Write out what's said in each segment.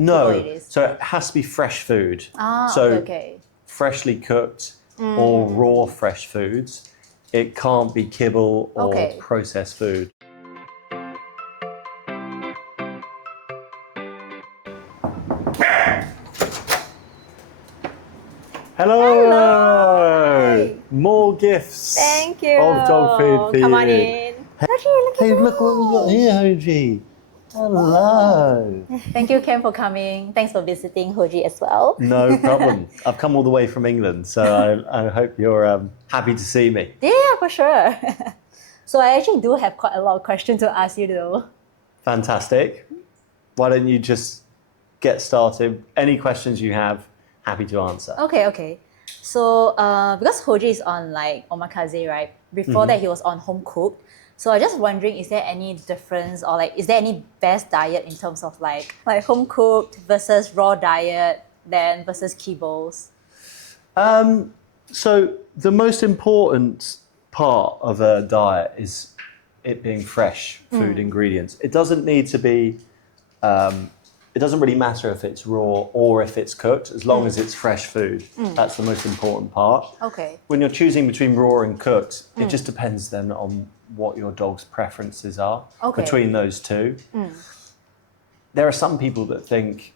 No, it is? so it has to be fresh food. Okay. Freshly cooked or raw fresh foods. It can't be kibble or processed food. Hello! More gifts Thank you. of dog food for Come you. on in. Hoji, Hey, look what we've got here, Hoji. Hello. Thank you, Ken, for coming. Thanks for visiting Hoji as well. No problem. I've come all the way from England, so I hope you're happy to see me. Yeah, for sure. So I actually do have quite a lot of questions to ask you though. Fantastic. Why don't you just get started? Any questions you have, happy to answer. Okay. So because Hoji is on like Omakase, right? Before that he was on home cooked. So I'm just wondering, is there any difference or like is there any best diet in terms of like home cooked versus raw diet then versus kibbles? So the most important part of a diet is it being fresh food ingredients. It doesn't need to be, it doesn't really matter if it's raw or if it's cooked, as long as it's fresh food. That's the most important part. Okay. When you're choosing between raw and cooked, it just depends then on what your dog's preferences are between those two. There are some people that think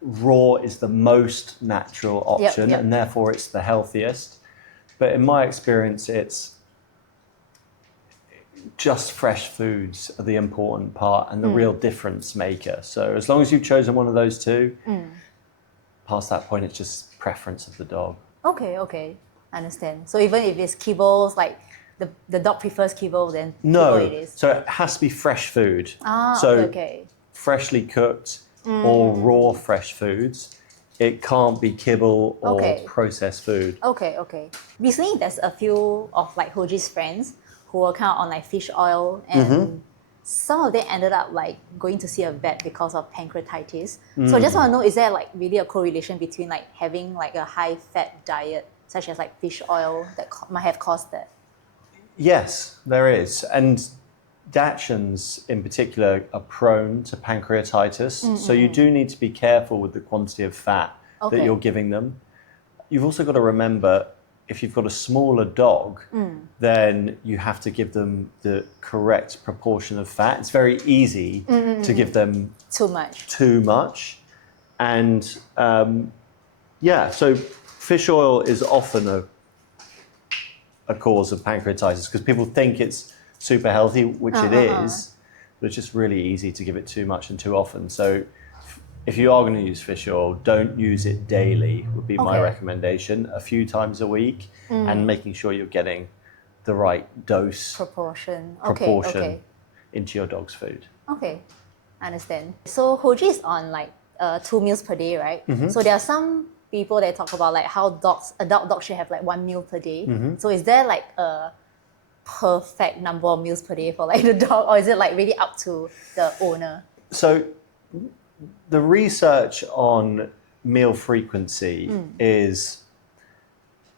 raw is the most natural option and therefore it's the healthiest. But in my experience, it's just fresh foods are the important part and the real difference maker. So as long as you've chosen one of those two, past that point, it's just preference of the dog. Okay. Understand. So even if it's kibbles, like the dog prefers kibble, then No, kibble it is. so it has to be fresh food. Okay. Freshly cooked or raw fresh foods. It can't be kibble or processed food. Okay. Recently, there's a few of like Hoji's friends who were kind of on like fish oil, and some of them ended up like going to see a vet because of pancreatitis. So I just want to know, is there like really a correlation between like having like a high fat diet such as like fish oil that might have caused that? Yes, there is. And Dachshunds in particular are prone to pancreatitis. So you do need to be careful with the quantity of fat that you're giving them. You've also got to remember, if you've got a smaller dog, then you have to give them the correct proportion of fat. It's very easy to give them too much. And so fish oil is often a cause of pancreatitis because people think it's super healthy, which it is, but it's just really easy to give it too much and too often. So if you are going to use fish oil, don't use it daily would be my recommendation. A few times a week and making sure you're getting the right dose proportion into your dog's food. Okay, understand. So Hoji is on like 2 meals per day, right? So there are some people that talk about like how adult dogs should have like 1 meal per day. So is there like a perfect number of meals per day for like the dog, or is it like really up to the owner? So the research on meal frequency is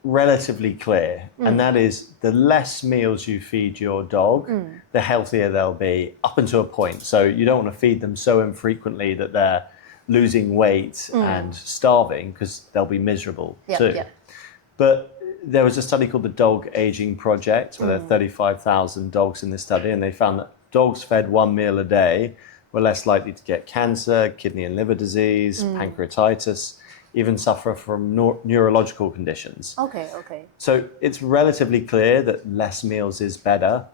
relatively clear, and that is the less meals you feed your dog, the healthier they'll be up until a point. So you don't want to feed them so infrequently that they're losing weight and starving, because they'll be miserable too. But there was a study called the Dog Aging Project, where there are 35,000 dogs in this study, and they found that dogs fed 1 meal a day were less likely to get cancer, kidney and liver disease, pancreatitis, even suffer from neurological conditions. Okay. So it's relatively clear that less meals is better.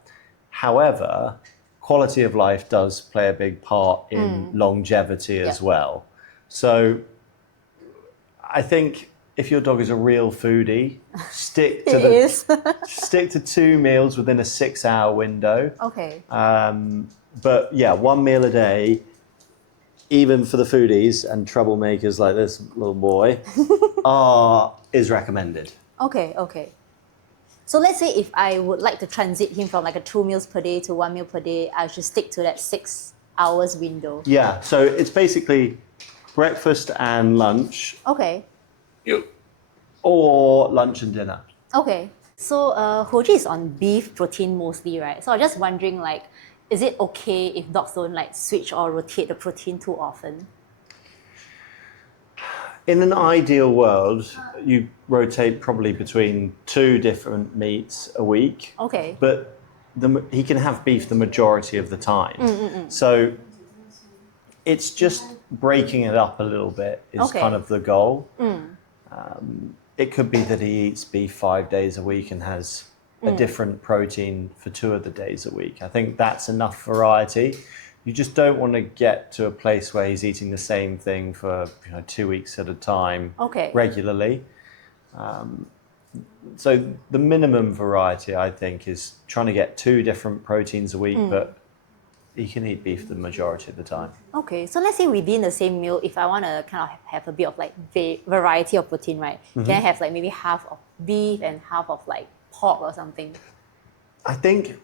However, quality of life does play a big part in longevity as well. So I think if your dog is a real foodie, stick to 2 meals within a 6-hour window. Okay. But yeah, 1 meal a day, even for the foodies and troublemakers like this little boy, is recommended. Okay. So let's say if I would like to transit him from like a 2 meals per day to 1 meal per day, I should stick to that 6 hours window. Yeah, so it's basically breakfast and lunch. Okay. Or lunch and dinner. Okay. So Hoji is on beef protein mostly, right? So I'm just wondering, like, is it okay if dogs don't like switch or rotate the protein too often? In an ideal world, you rotate probably between 2 different meats a week. Okay. But he can have beef the majority of the time. So it's just breaking it up a little bit is kind of the goal. It could be that he eats beef 5 days a week and has a different protein for 2 of the days a week. I think that's enough variety. You just don't want to get to a place where he's eating the same thing for 2 weeks at a time regularly. So the minimum variety, I think, is trying to get 2 different proteins a week, but he can eat beef the majority of the time. Okay, so let's say within the same meal, if I want to kind of have a bit of like variety of protein, right? Can I have like maybe half of beef and half of like pork or something? I think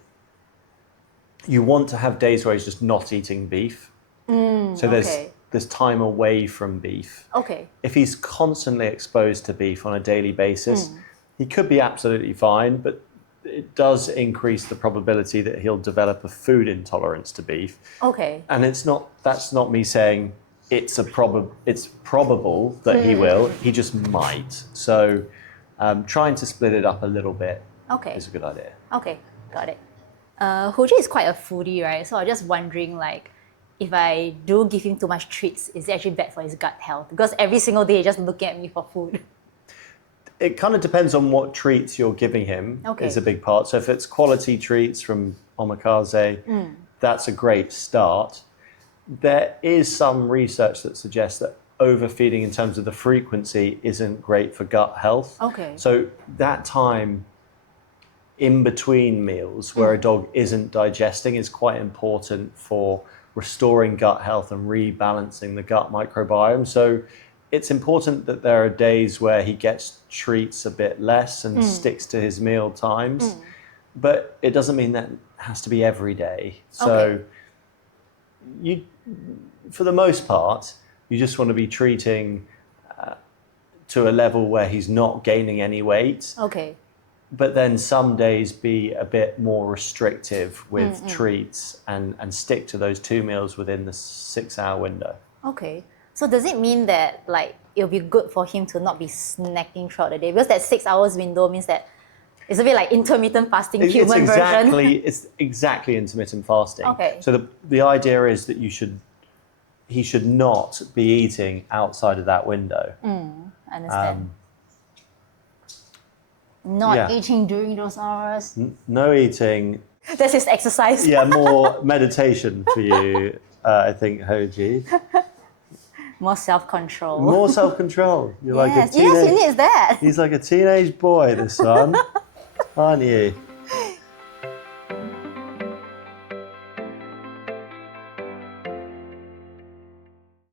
you want to have days where he's just not eating beef. So there's time away from beef. Okay. If he's constantly exposed to beef on a daily basis, he could be absolutely fine, but it does increase the probability that he'll develop a food intolerance to beef. Okay. And that's not me saying it's probable that he will. He just might. So trying to split it up a little bit is a good idea. Okay, got it. Hoji is quite a foodie, right? So I was just wondering, like, if I do give him too much treats, is it actually bad for his gut health? Because every single day he's just looking at me for food. It kind of depends on what treats you're giving him is a big part. So if it's quality treats from Omakase, that's a great start. There is some research that suggests that overfeeding in terms of the frequency isn't great for gut health. Okay. So that time in between meals where a dog isn't digesting is quite important for restoring gut health and rebalancing the gut microbiome. So it's important that there are days where he gets treats a bit less and sticks to his meal times, but it doesn't mean that has to be every day. So for the most part, you just want to be treating to a level where he's not gaining any weight. Okay. But then some days be a bit more restrictive with treats and stick to those 2 meals within the 6-hour window. Okay. So does it mean that like it'll be good for him to not be snacking throughout the day? Because that 6 hours window means that it's a bit like intermittent fasting, human version. It's exactly intermittent fasting. Okay. So the idea is that he should not be eating outside of that window. I understand. Not eating during those hours. No eating. That's his exercise. Yeah, more meditation for you, I think, Hoji. More self-control. More self-control. You're like a teenage. Yes, he needs that. He's like a teenage boy, this one, aren't you?